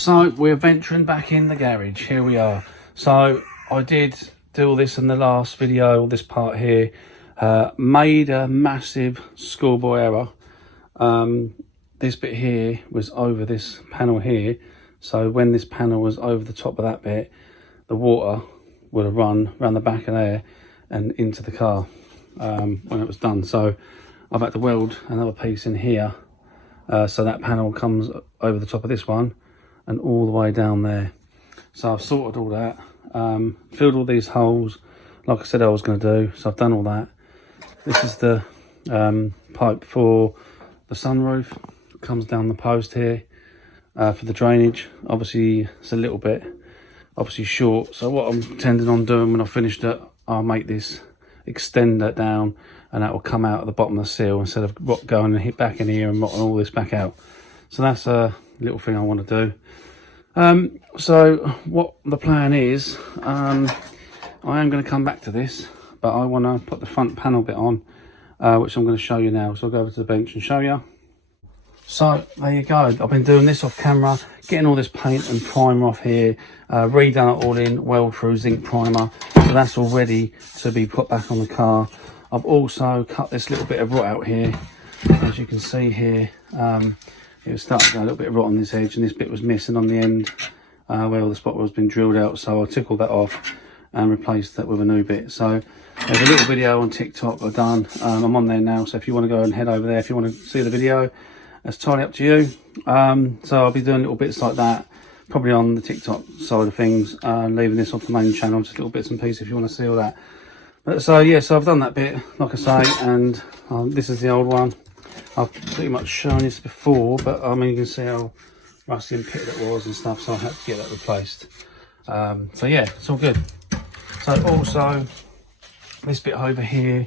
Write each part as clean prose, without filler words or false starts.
So we're venturing back in the garage. Here we are. So I did do all this in the last video, this part here. Made a massive schoolboy error. This bit here was over this panel here. So when this panel was over the top of that bit, the water would have run around the back of there and into the car when it was done. So I've had to weld another piece in here. So that panel comes over the top of this one and all the way down there. So I've sorted all that, filled all these holes like I said I was going to do. So I've done all that. This is the pipe for the sunroof. It comes down the post here for the drainage. Obviously it's a little bit obviously short, so what I'm intending on doing when I've finished it, I'll make this extender down and that will come out at the bottom of the seal instead of going and hit back in here and rotting all this back out. So that's a little thing I want to do. So what the plan is, I am going to come back to this, but I want to put the front panel bit on, which I'm going to show you now. So I'll go over to the bench and show you. So there you go. I've been doing this off camera, getting all this paint and primer off here, redone it all in weld through zinc primer. So that's all ready to be put back on the car. I've also cut this little bit of rot out here. As you can see here, it was starting to go a little bit of rot on this edge, and this bit was missing on the end where all the spot was been drilled out. So I took all that off and replaced that with a new bit. So there's a little video on TikTok I've done. I'm on there now, so if you want to go and head over there, if you want to see the video, that's totally up to you. So I'll be doing little bits like that, probably on the TikTok side of things, leaving this off the main channel, just little bits and pieces if you want to see all that. But so yeah, so I've done that bit, like I say, and this is the old one. I've pretty much shown this before, but I mean you can see how rusty and pitted it was and stuff, so I had to get that replaced. So yeah, it's all good. So also this bit over here,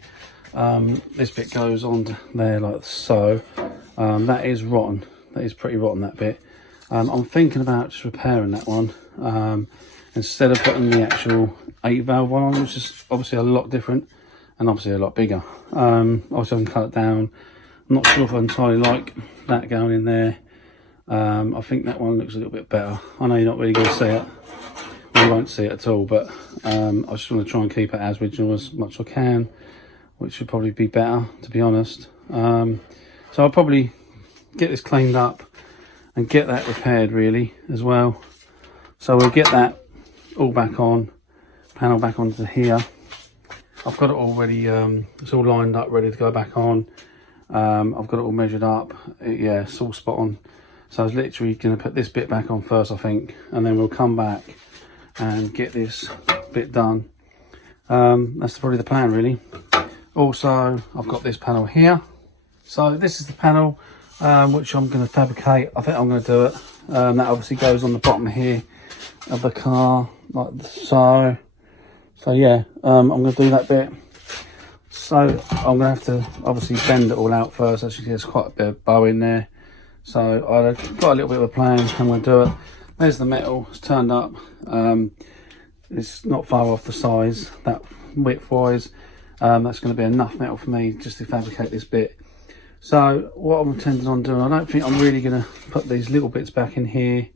this bit goes on there like so. That is rotten. That is pretty rotten, that bit. I'm thinking about just repairing that one instead of putting the actual 8-valve one on, which is obviously a lot different and obviously a lot bigger. Obviously I can cut it down. I'm not sure if I entirely like that going in there. I think that one looks a little bit better. I know you're not really going to see it. You won't see it at all, but I just want to try and keep it as original as much as I can, which would probably be better, to be honest. So I'll probably get this cleaned up and get that repaired really as well. So we'll get that all back on, panel back onto here. I've got it already, it's all lined up, ready to go back on. I've got it all measured up. Yeah, it's all spot on. So I was literally going to put this bit back on first, I think, and then we'll come back and get this bit done. That's probably the plan really. Also, I've got this panel here. So this is the panel which I'm going to fabricate. I think I'm going to do it. That obviously goes on the bottom here of the car, like so. So yeah, I'm going to do that bit. So I'm going to have to obviously bend it all out first. As you can see, there's quite a bit of bow in there. So I've got a little bit of a plan. I'm going to do it. There's the metal. It's turned up. It's not far off the size, that width-wise. That's going to be enough metal for me just to fabricate this bit. So what I'm intending on doing, I don't think I'm really going to put these little bits back in here,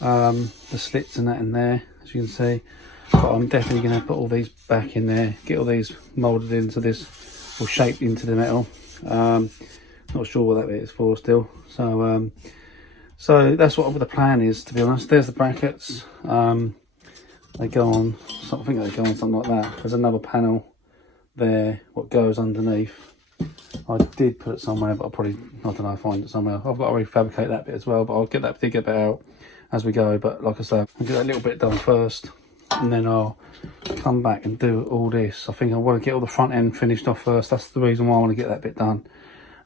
the slits and that in there, as you can see, but I'm definitely going to put all these back in there, get all these moulded into this, or shaped into the metal. Not sure what that bit is for still. So so that's what the plan is, to be honest. There's the brackets. They go on, I think they go on something like that. There's another panel there, what goes underneath. I did put it somewhere, but I don't know, I'll find it somewhere. I've got to refabricate that bit as well, but I'll get that particular bit out as we go. But like I say, I'll get that little bit done first, and then I'll come back and do all this. I think I want to get all the front end finished off first. That's the reason why I want to get that bit done.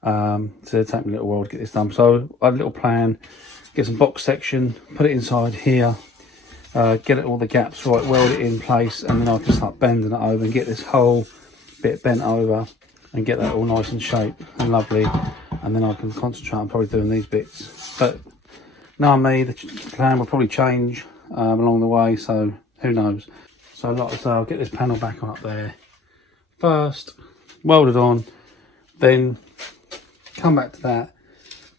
So it'll take me a little while to get this done. So I had a little plan, get some box section, put it inside here, get it all the gaps right, weld it in place, and then I can start bending it over and get this whole bit bent over and get that all nice and shaped and lovely, and then I can concentrate on probably doing these bits. But knowing me, the plan will probably change along the way, so who knows. So like I say, I'll get this panel back on up there first, weld it on, then come back to that,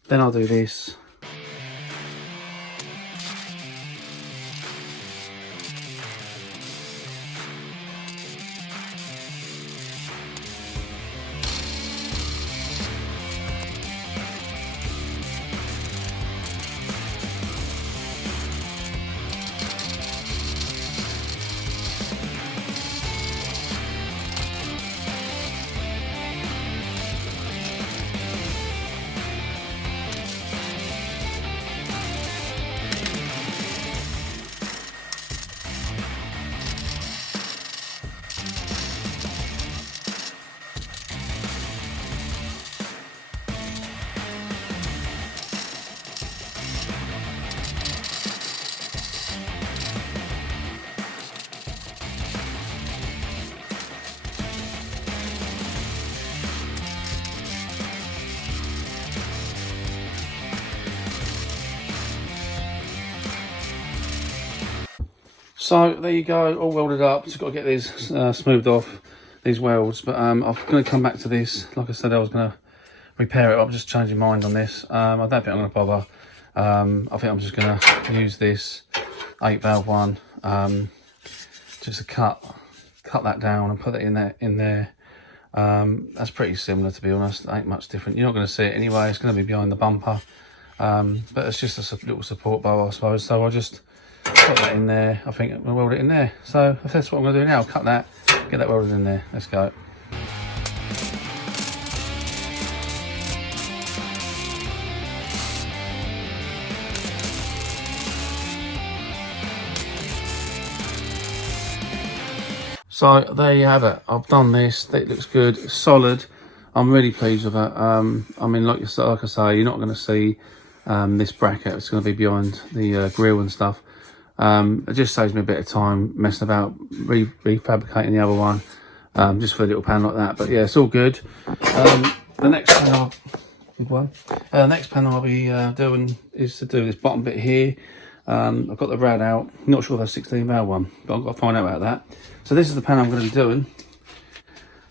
then I'll do this. So there you go, all welded up. Just got to get these smoothed off, these welds. But I'm going to come back to this. Like I said, I was going to repair it. I'm just changing my mind on this. I don't think I'm going to bother. I think I'm just going to use this 8 valve one, just to cut that down and put it in there. That's pretty similar, to be honest. Ain't much different. You're not going to see it anyway. It's going to be behind the bumper, but it's just a little support bar, I suppose. So I'll just put that in there. I think I'll weld it in there. So that's what I'm going to do now. I'll cut that, get that welded in there. Let's go. So there you have it. I've done this. It looks good. It's solid. I'm really pleased with it. I mean, like I say, you're not going to see this bracket. It's going to be behind the grill and stuff. It just saves me a bit of time messing about refabricating the other one, just for a little pan like that. But yeah, it's all good. The next panel I'll be doing is to do this bottom bit here. I've got the rad out. Not sure if that's 16 valve one, but I've got to find out about that. So this is the panel I'm going to be doing.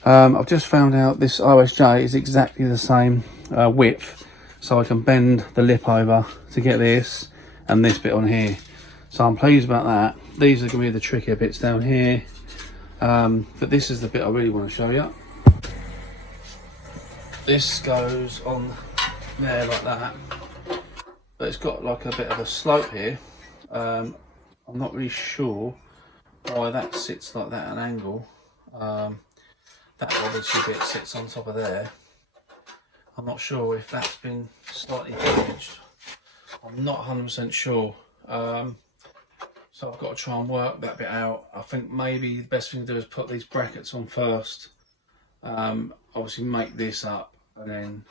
I've just found out this OSJ is exactly the same width, so I can bend the lip over to get this and this bit on here. So I'm pleased about that. These are going to be the trickier bits down here, but this is the bit I really want to show you. This goes on there like that, but it's got like a bit of a slope here. I'm not really sure why that sits like that at an angle. That obviously bit sits on top of there. I'm not sure if that's been slightly damaged. I'm not 100% sure. So I've got to try and work that bit out. I think maybe the best thing to do is put these brackets on first. Obviously make this up and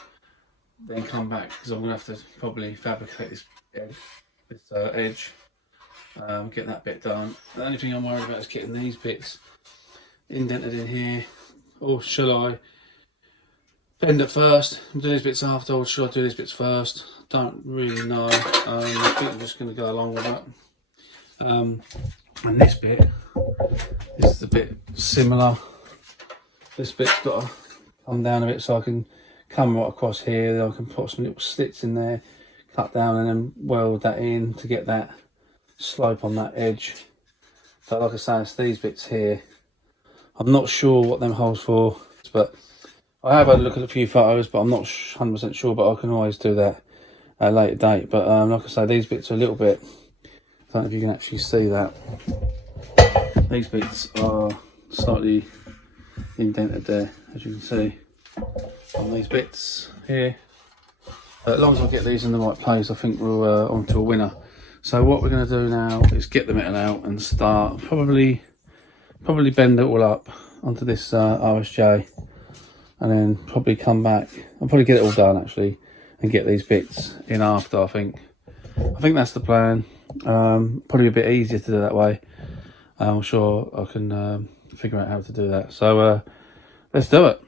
then come back, because I'm going to have to probably fabricate this edge. Get that bit done. The only thing I'm worried about is getting these bits indented in here. Or shall I bend it first and do these bits after, or should I do these bits first? Don't really know. I think I'm just going to go along with that. And this bit, this is a bit similar. This bit's got to come down a bit so I can come right across here. Then I can put some little slits in there, cut down, and then weld that in to get that slope on that edge. So like I say, it's these bits here. I'm not sure what them holes for, but I have had a look at a few photos, but I'm not 100% sure, but I can always do that at a later date. But like I say, these bits are a little bit, I don't know if you can actually see that. These bits are slightly indented there, as you can see, on these bits here. But as long as I get these in the right place, I think we're on to a winner. So what we're going to do now is get the metal out and start probably bend it all up onto this OSJ, and then probably come back and probably get it all done actually and get these bits in after. I think that's the plan. Probably a bit easier to do that way. I'm sure I can figure out how to do that. So let's do it.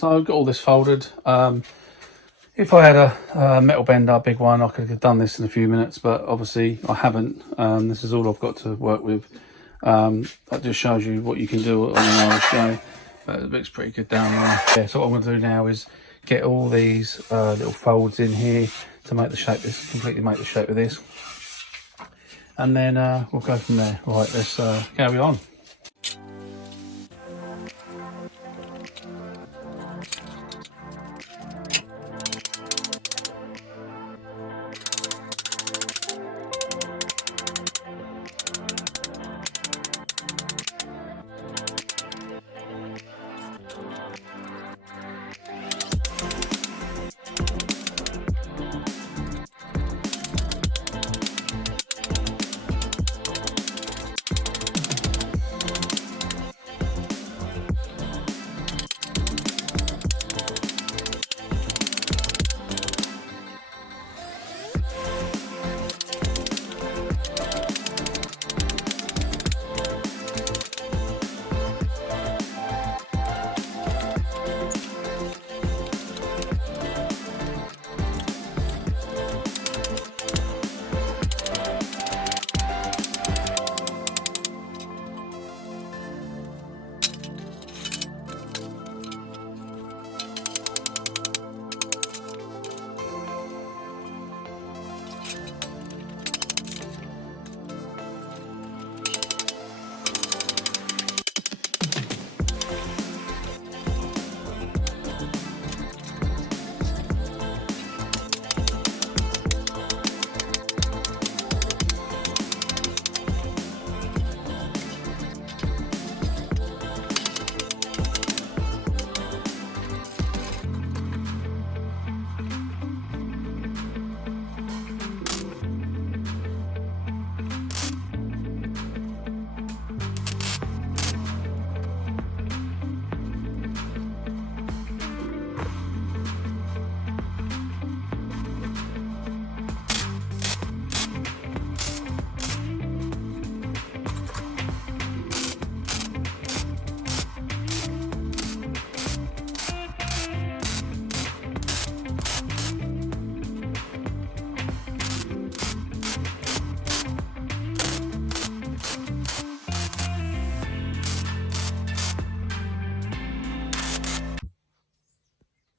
so I've got all this folded. If I had a metal bender, a big one, I could have done this in a few minutes, but obviously I haven't. This is all I've got to work with. That just shows you what you can do on an RSJ, but it looks pretty good down there. Yeah, so what I'm going to do now is get all these little folds in here to make the shape, completely make the shape of this. And then we'll go from there. Right, let's carry on.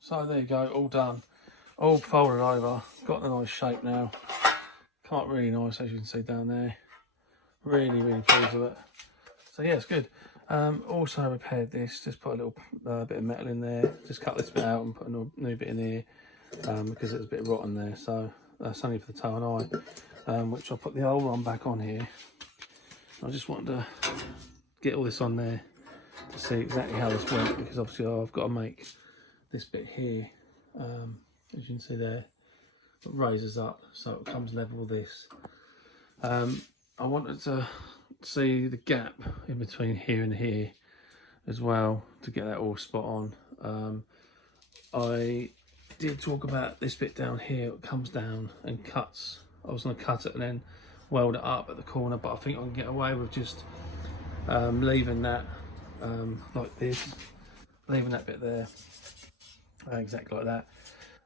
So there you go, all done, all folded over, got the nice shape now. Come up really nice, as you can see down there. Really pleased with it. So yeah, it's good. Also repaired this, just put a little bit of metal in there, just cut this bit out and put a new bit in here because it was a bit rotten there. So that's only for the toe and eye, which I'll put the old one back on here. I just wanted to get all this on there to see exactly how this went, because obviously I've got to make this bit here, as you can see there, it raises up so it comes level with this. I wanted to see the gap in between here and here as well to get that all spot on. I did talk about this bit down here, it comes down and cuts. I was going to cut it and then weld it up at the corner, but I think I can get away with just leaving that like this, leaving that bit there. Exactly like that,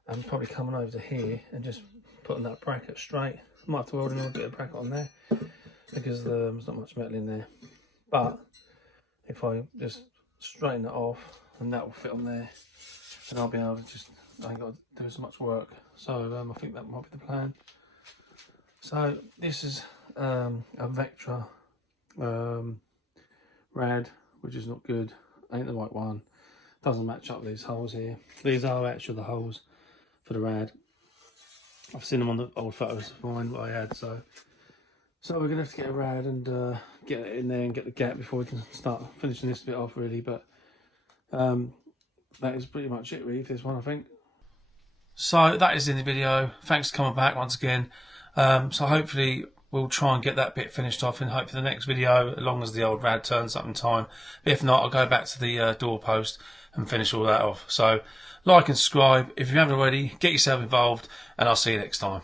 and probably coming over to here and just putting that bracket straight. Might have to weld another bit of bracket on there because there's not much metal in there, but if I just straighten it off, and that will fit on there, and I'll be able to just, I ain't got to do so much work. So I think that might be the plan. So this is a Vectra rad, which is not good, ain't the right one. Doesn't match up these holes here. These are actually the holes for the rad. I've seen them on the old photos of mine what I had, so we're gonna have to get a rad and get it in there and get the gap before we can start finishing this bit off really. But that is pretty much it really for this one, I think. So that is in the video. Thanks for coming back once again. So hopefully we'll try and get that bit finished off in hopefully the next video, as long as the old rad turns up in time. If not, I'll go back to the door post and finish all that off. So like and subscribe if you haven't already, get yourself involved, and I'll see you next time.